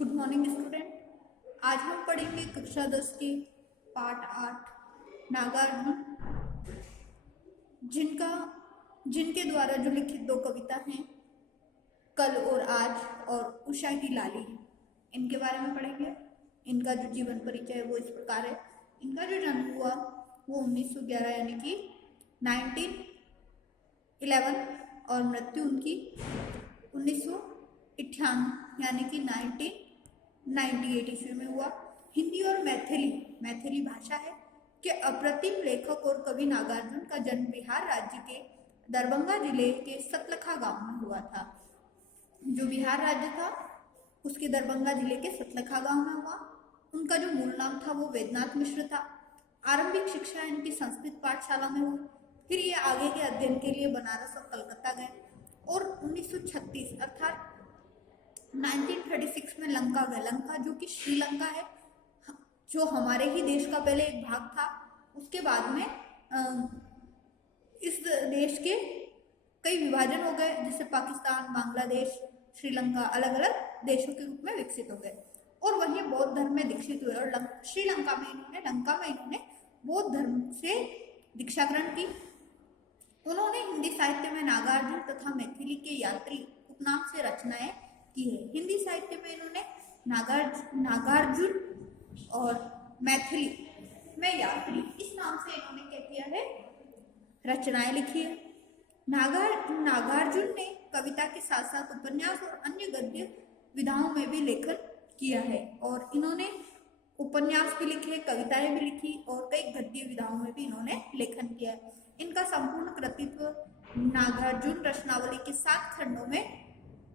Good morning student. आज हम पढ़ेंगे कक्षा 10 के पाठ 8 नागार्जुन, जिनके द्वारा जो लिखित दो कविता हैं कल और आज और उषा की लाली, इनके बारे में पढ़ेंगे। इनका जो जीवन परिचय है वो इस प्रकार है। इनका जो जन्म हुआ वो 1911 यानी कि 1911 और मृत्यु उनकी 1998 यानी कि 1998 ईस्वी में हुआ। हिंदी और मैथिली भाषा है कि अप्रतिम लेखक और कवि नागार्जुन का जन्म बिहार राज्य के दरभंगा जिले के सतलखा गांव में हुआ था। जो बिहार राज्य था उसके दरभंगा जिले के सतलखा गांव में हुआ। उनका जो मूल नाम था वो वेदनाथ मिश्र था। आरंभिक शिक्षा इनकी संस्कृत पाठशाला में हुई। फिर ये आगे के अध्ययन के लिए बनारस और कलकत्ता गए और 1936 अर्थात 1936 में लंका गए। लंका जो कि श्रीलंका है, जो हमारे ही देश का पहले एक भाग था। उसके बाद में इस देश के कई विभाजन हो गए, जैसे पाकिस्तान, बांग्लादेश, श्रीलंका अलग अलग देशों के रूप में विकसित हो गए और वहीं बौद्ध धर्म में दीक्षित हुए। और लंका में इन्होंने बौद्ध धर्म से दीक्षा ग्रहण की। उन्होंने हिंदी साहित्य में नागार्जुन तथा मैथिली के यात्री उपनाम से रचनाएं की है। हिंदी साहित्य में इन्होंने नागार्जुन और मैथिली में यात्री इस नाम से इन्होंने क्या किया है, रचनाएं लिखी है। नागार्जुन ने कविता के साथ साथ उपन्यास और अन्य गद्य विधाओं में भी लेखन किया है और इन्होंने उपन्यास भी लिखे, कविताएं भी लिखी और कई गद्य विधाओं में भी इन्होंने लेखन किया है। इनका संपूर्ण कृतित्व नागार्जुन रचनावली के 7 खंडों में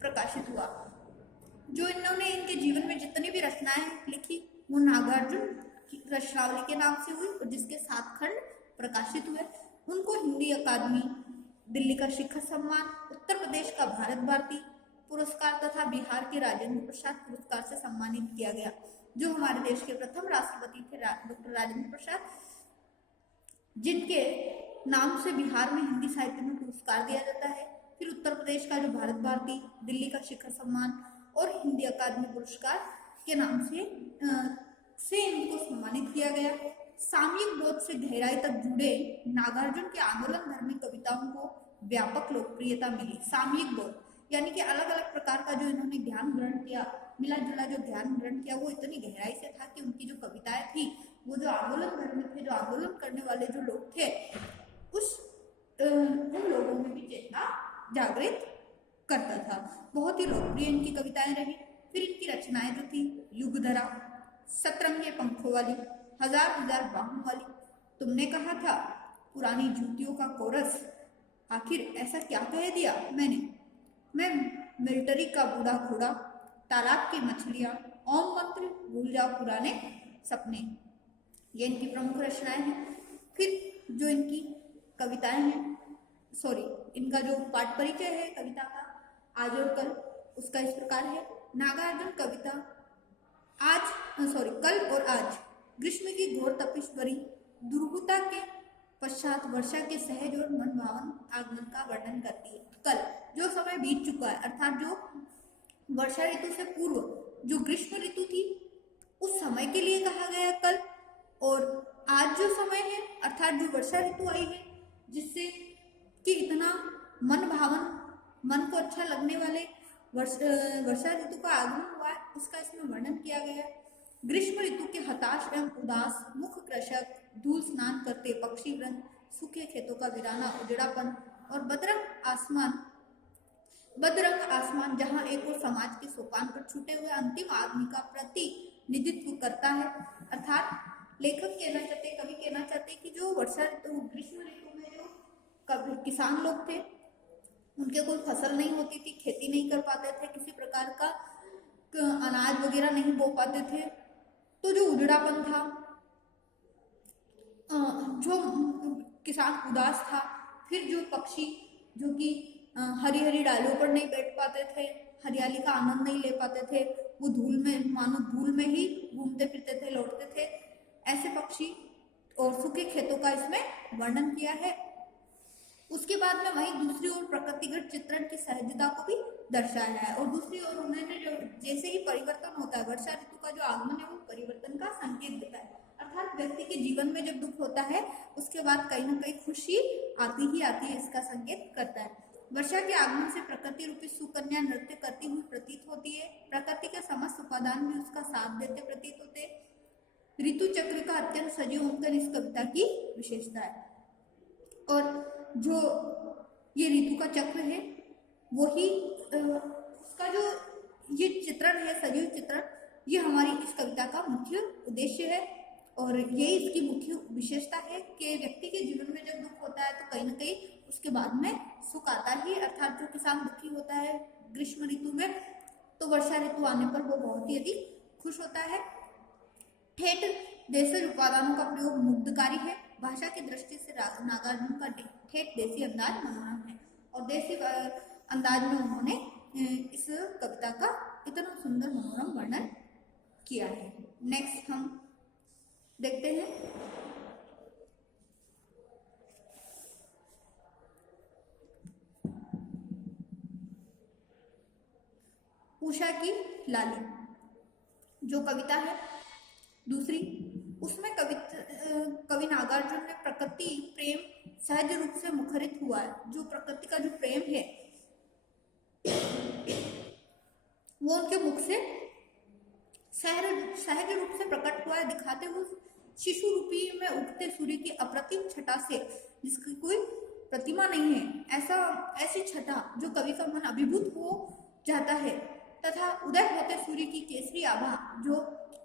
प्रकाशित हुआ। जो इन्होंने इनके जीवन में जितनी भी रचनाएं लिखी वो नागार्जुन रचनावली के नाम से हुई और जिसके 7 खंड प्रकाशित हुए। उनको हिंदी अकादमी, दिल्ली का शिखर सम्मान, उत्तर प्रदेश का भारत भारती पुरस्कार तथा बिहार के राजेंद्र प्रसाद पुरस्कार से सम्मानित किया गया। जो हमारे देश के प्रथम राष्ट्रपति थे डॉक्टर राजेंद्र प्रसाद, जिनके नाम से बिहार में हिंदी साहित्य में पुरस्कार दिया जाता है। फिर उत्तर प्रदेश का जो भारत भारती, दिल्ली का शिखर सम्मान और हिंदी अकादमी पुरस्कार के नाम से इनको सम्मानित किया गया। सामयिक बोध से गहराई तक जुड़े नागार्जुन के आंदोलन धर्मी कविताओं को व्यापक लोकप्रियता मिली। सामयिक बोध यानी कि अलग अलग प्रकार का जो इन्होंने ज्ञान ग्रहण किया, मिला जुला जो ज्ञान ग्रहण किया, वो इतनी गहराई से था कि उनकी जो कविताएं थी वो जो आंदोलन धर्मी थे, जो आंदोलन करने वाले जो लोग थे, उन लोगों में भी चेतना जागृत करता था। बहुत ही लोकप्रिय इनकी कविताएं रही। फिर इनकी रचनाएं जो थी युगधरा, सतरंगे पंखों वाली, हजार हजार बाहों वाली, तुमने कहा था, पुरानी जूतियों का कोरस, आखिर ऐसा क्या कह दिया मैंने, मैं मिलिट्री का बूढ़ा घोड़ा, तालाब की मछलियां, ओम मंत्र, भूल जाओ पुराने सपने, ये इनकी प्रमुख रचनाएं हैं। फिर जो इनकी कविताएं हैं, इनका जो पाठ परिचय है कविता का आज और कल, उसका इस प्रकार है। नागार्जुन कविता कल और आज ग्रीष्म की घोर तपिश भरी दुर्गुता के पश्चात वर्षा के सहज और मनभावन आगमन का वर्णन करती है। कल जो समय बीत चुका है, अर्थात जो वर्षा ऋतु से पूर्व जो ग्रीष्म ऋतु थी उस समय के लिए कहा गया कल, और आज जो समय है अर्थात जो वर्षा ऋतु आई है, जिससे कि इतना मन भावन, मन को अच्छा लगने वाले वर्षा ऋतु का आगमन हुआ है, उसका इसमें वर्णन किया गया है। ग्रीष्म ऋतु के हताश एवं उदास मुख कृषक, धूल स्नान करते पक्षी वृंद, सूखे खेतों का वीराना उजड़ापन और बदरंग आसमान जहां एक और समाज के सोपान पर छूटे हुए अंतिम आदमी का प्रतिनिधित्व करता है। अर्थात लेखक कवि कहना चाहते कि जो ग्रीष्म ऋतु में जो किसान लोग थे, उनके कोई फसल नहीं होती थी, खेती नहीं कर पाते थे, किसी प्रकार का अनाज वगैरह नहीं बो पाते थे, तो जो उजड़ापन था, जो किसान उदास था, फिर जो पक्षी जो कि हरी हरी डालियों पर नहीं बैठ पाते थे, हरियाली का आनंद नहीं ले पाते थे, वो धूल में ही घूमते फिरते थे, लौटते थे, ऐसे पक्षी और सूखे खेतों का इसमें वर्णन किया है। उसके बाद में वहीं दूसरी ओर प्रकृतिगत चित्रण की सहजता को भी दर्शाया है। और दूसरी ओर उन्होंने जो जैसे ही परिवर्तन होता है, वर्षा ऋतु का जो आगमन है वो परिवर्तन का संकेत देता है, अर्थात व्यक्ति के जीवन में जब दुख होता है उसके बाद कहीं ना कहीं खुशी आती ही आती है, इसका संकेत करता है। वर्षा के आगमन से प्रकृति रूपी सुकन्या नृत्य करती हुई प्रतीत होती है, प्रकृति के समस्त उपादान भी उसका साथ देते प्रतीत होते हैं। ऋतु चक्र का अत्यंत सजीव अंकन इस कविता की विशेषता है। और जो ये ऋतु का चक्र है वही उसका जो ये चित्रण है, सजीव चित्रण, ये हमारी इस कविता का मुख्य उद्देश्य है और यही इसकी मुख्य विशेषता है कि व्यक्ति के जीवन में जब दुख होता है तो कहीं ना कहीं उसके बाद में सुख आता ही, अर्थात जो किसान दुखी होता है ग्रीष्म ऋतु में तो वर्षा ऋतु आने पर वो बहुत ही अधिक खुश होता है। ठेठ देशज उपादानों का प्रयोग मुग्धकारी है। भाषा की दृष्टि से नागार्जुन का ठेठ देसी अंदाज मनोरम है और देसी अंदाज में उन्होंने इस कविता का इतना सुंदर मनोरम वर्णन किया है। नेक्स्ट हम देखते हैं उषा की लाली जो कविता है दूसरी, उसमें कवि नागार्जुन ने प्रकृति प्रेम सहज रूप से मुखरित हुआ है। जो प्रकृति का जो प्रेम है वो उनके मुख से सहज रूप से प्रकट हुआ है, दिखाते हुए शिशु रूपी में उगते सूर्य की अप्रतिम छटा से, जिसकी कोई प्रतिमा नहीं है, ऐसी छटा जो कवि का मन अभिभूत हो जाता है, तथा उदय होते सूर्य की केसरी आभा, जो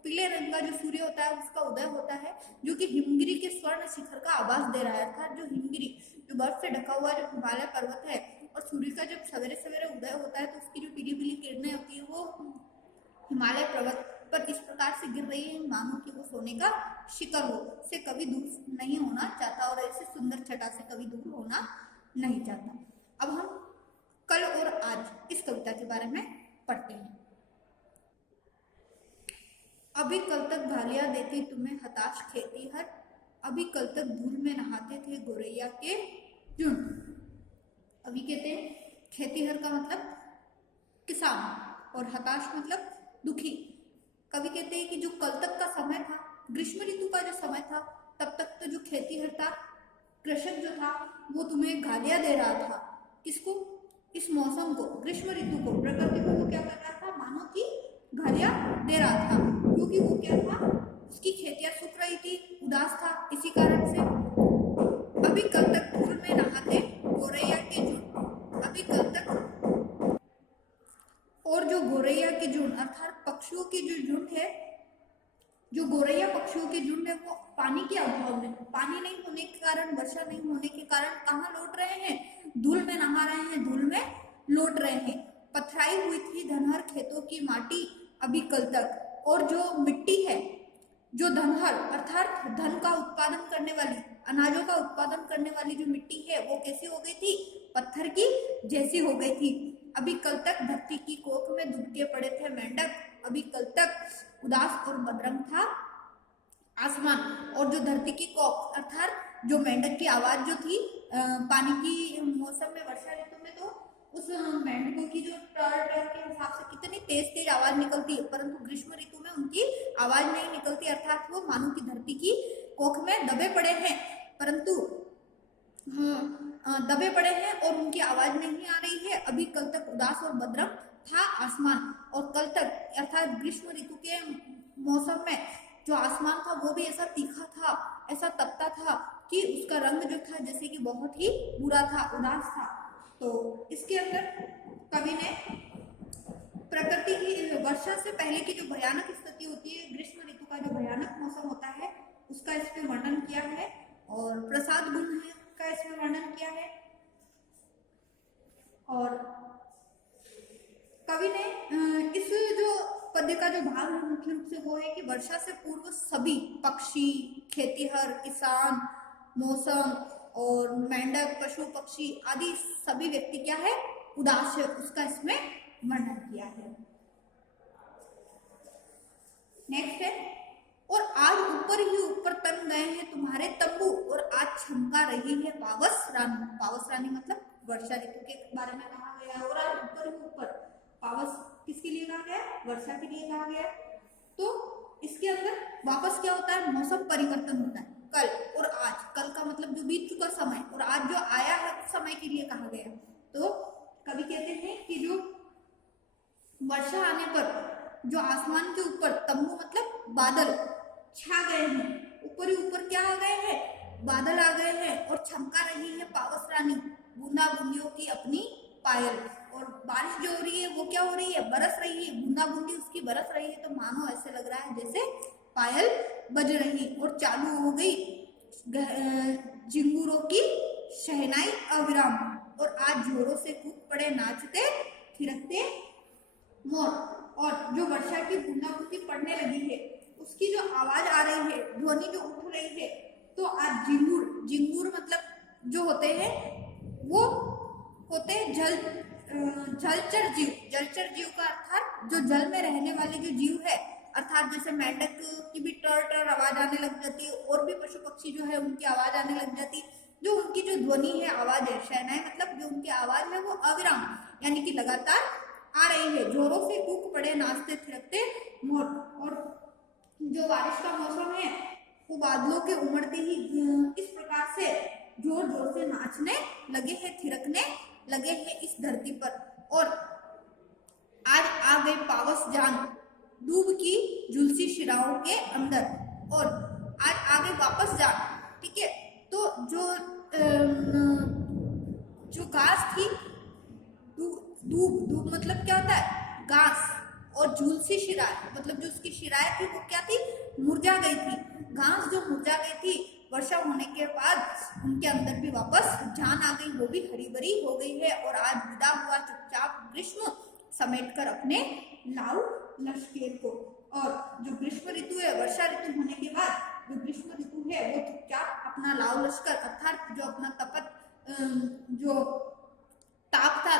पीले रंग का जो सूर्य होता है उसका उदय होता है, जो कि हिमगिरी के स्वर्ण शिखर का आभास दे रहा है। अर्थात जो हिमगिरी जो बर्फ से ढका हुआ जो हिमालय पर्वत है और सूर्य का जब सवेरे सवेरे उदय होता है तो उसकी जो पीली पीली किरणें होती है वो हिमालय पर्वत पर इस प्रकार से गिर रही है मानो कि वो सोने का शिखर हो, से कभी दूर नहीं होना चाहता और ऐसे सुंदर छटा से कभी दूर होना नहीं चाहता। अब हम कल और आज इस कविता के बारे में पढ़ते हैं। अभी कल तक घालियां देती तुम्हें हताश खेतीहर, अभी कल तक धूल में नहाते थे गोरैया के झुंड। अभी कहते हैं खेतीहर का मतलब किसान और हताश मतलब दुखी। कवि कहते हैं कि जो कल तक का समय था, ग्रीष्म ऋतु का जो समय था, तब तक तो जो खेतीहर था, कृषक जो था, वो तुम्हें गालियां दे रहा था। किसको? इस मौसम को, ग्रीष्म ऋतु को, प्रकृति को वो क्या कर रहा था? मानो कि गालियां दे रहा था, क्योंकि वो क्या था? उसकी खेतियां सूख रही थी, उदास था, इसी कारण से। अभी कल तक धूल में नहाते गोरैया के झुंड, अभी कल तक, और जो गोरैया के झुंड अर्थात पक्षियों की जो झुंड है, जो गोरैया पक्षियों के झुंड है, वो पानी के अभाव में, पानी नहीं होने के कारण, वर्षा नहीं होने के कारण कहाँ लौट रहे हैं? धूल में नहा रहे हैं, धूल में लौट रहे हैं। पथराई हुई थी धनहर खेतों की माटी अभी कल तक, और जो मिट्टी है, जो धनहर अर्थात धन का उत्पादन करने वाली, अनाजों का उत्पादन करने वाली जो मिट्टी है वो कैसी हो गई थी? पत्थर की जैसी हो गई थी। अभी कल तक धरती की कोख में दुबके पड़े थे मेंढक, अभी कल तक उदास और बदरंग था आसमान, और जो धरती की कोख अर्थात जो मेंढक की आवाज जो थी पानी की मौसम में, वर्षा ऋतु में, तो उस मेंढकों की जो टर के हिसाब से कितनी तेज तेज आवाज निकलती है, परंतु ग्रीष्म ऋतु में उनकी आवाज नहीं निकलती, अर्थात वो मानो की धरती की कोख में दबे पड़े हैं, परंतु दबे पड़े हैं और उनकी आवाज नहीं आ रही है। अभी कल तक उदास और बदरंग था आसमान, और कल तक अर्थात ग्रीष्म ऋतु के मौसम में जो आसमान था वो भी ऐसा तीखा था, ऐसा तपता था कि उसका रंग जो था जैसे कि बहुत ही बुरा था, उदास था। तो इसके अंदर कवि ने प्रकृति की वर्षा से पहले की जो भयानक स्थिति होती है, ग्रीष्म ऋतु का जो भयानक मौसम होता है, उसका इसमें वर्णन किया है, और प्रसाद गुण है का इसमें वर्णन किया है। और कवि ने इस जो पद्य का जो भाव है मुख्य रूप से वो है कि वर्षा से पूर्व सभी पक्षी, खेतीहर, किसान, मौसम और मेंढक, पशु पक्षी आदि सभी व्यक्ति क्या है? उदास है, उसका इसमें वर्णन किया है। नेक्स्ट है, और आज ऊपर ही ऊपर तन गए हैं तुम्हारे तंबू, और आज छमका रही है पावस रानी। पावस रानी मतलब वर्षा ऋतु के बारे में कहा गया। और आज ऊपर ही ऊपर पावस किसके लिए कहा गया, वर्षा के लिए कहा गया। तो इसके अंदर वापस क्या होता है, मौसम परिवर्तन होता है कल और आज। कल का मतलब जो बीत चुका समय, और आज जो आया है उस समय के लिए कहा गया। तो कवि कहते हैं कि जो वर्षा आने पर जो आसमान के ऊपर तंबू मतलब बादल छा गए हैं, ऊपर ही ऊपर क्या आ गए हैं, बादल आ गए हैं, और चमका रही है पावस रानी बूंदा बूंदियों की अपनी पायल। और बारिश जो हो रही है वो क्या हो रही है, बरस रही है, बूंदा बूंदी उसकी बरस रही है। तो मानो ऐसे लग रहा है जैसे पायल बज रही, और चालू हो गई झिंगुरों की शहनाई अविराम। और आज जोरों से कूद पड़े नाचते थिरकते मोर। और जो वर्षा की बूंदा बूंदी पड़ने लगी है उसकी जो आवाज आ रही है, ध्वनि जो उठ रही है, तो आज झिंगुर, झिंगुर मतलब जो होते हैं वो होते हैं जलचर जीव। जलचर जीव का अर्थात जो जल में रहने वाले जो जीव है, अर्थात जैसे मेंढक की भी टर टर आवाज आने लग जाती है, और भी पशु पक्षी जो है उनकी आवाज आने लग जाती, जो उनकी जो ध्वनि है, आवाज है, शहनाई मतलब जो उनकी आवाज है वो अविराम यानी कि लगातार आ रही है। जोरों से कूक पड़े नाचते थिरकते मोर। और जो बारिश का मौसम है वो बादलों के उमड़ते ही इस प्रकार से जोर जोर से नाचने लगे हैं, थिरकने लगे हैं इस धरती पर। और आज आ गई पावस जान डूब की झुलसी शिराओं के अंदर, और आज आ गई वापस जान। ठीक है, तो जो घास थी, डूब डूब मतलब क्या होता है, घास, और झुलसी शिराएं मतलब जो उसकी शिराएं थी वो क्या थी, मुरझा गई थी। घास जो मुरझा गई थी वर्षा होने के बाद उनके अंदर भी वापस जान आ गई, वो भी हरी भरी हो गई है। और आज विदा हुआ चुपचाप ग्रीष्म समेटकर अपने लाऊ लश्केर को। और जो ग्रीष्म ऋतु है, वर्षा ऋतु होने के बाद जो ग्रीष्म ऋतु है वो चुपचाप अपना लाऊ लश्कर अर्थात जो अपना तपत जो ताप था,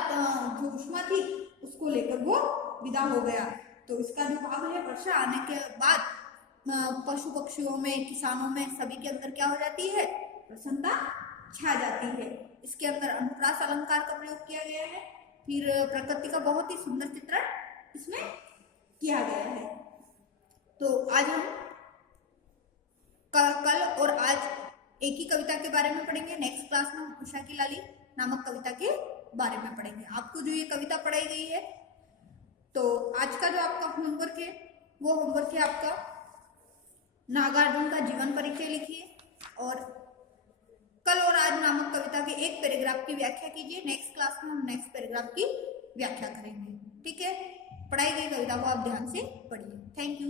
जो उष्मा थी, उसको लेकर वो विदा हो गया। तो इसका जो भाव है, वर्षा आने के बाद पशु पक्षियों में, किसानों में, सभी के अंदर क्या हो जाती है, प्रसन्नता छा जाती है। इसके अंदर अनुप्रास अलंकार का प्रयोग किया गया है। फिर प्रकृति का बहुत ही सुंदर चित्रण इसमें किया गया है। तो आज हम कल और आज एक ही कविता के बारे में पढ़ेंगे। नेक्स्ट क्लास में हम उषा की लाली नामक कविता के बारे में पढ़ेंगे। आपको जो ये कविता पढ़ाई गई है, तो आज का जो आपका होमवर्क है वो होमवर्क है आपका नागार्जुन का जीवन परिचय लिखिए, और कल और आज नामक कविता के एक पैराग्राफ की व्याख्या कीजिए। नेक्स्ट क्लास में हम नेक्स्ट पैराग्राफ की व्याख्या करेंगे। ठीक है, पढ़ाई गई कविता को आप ध्यान से पढ़िए। Thank you.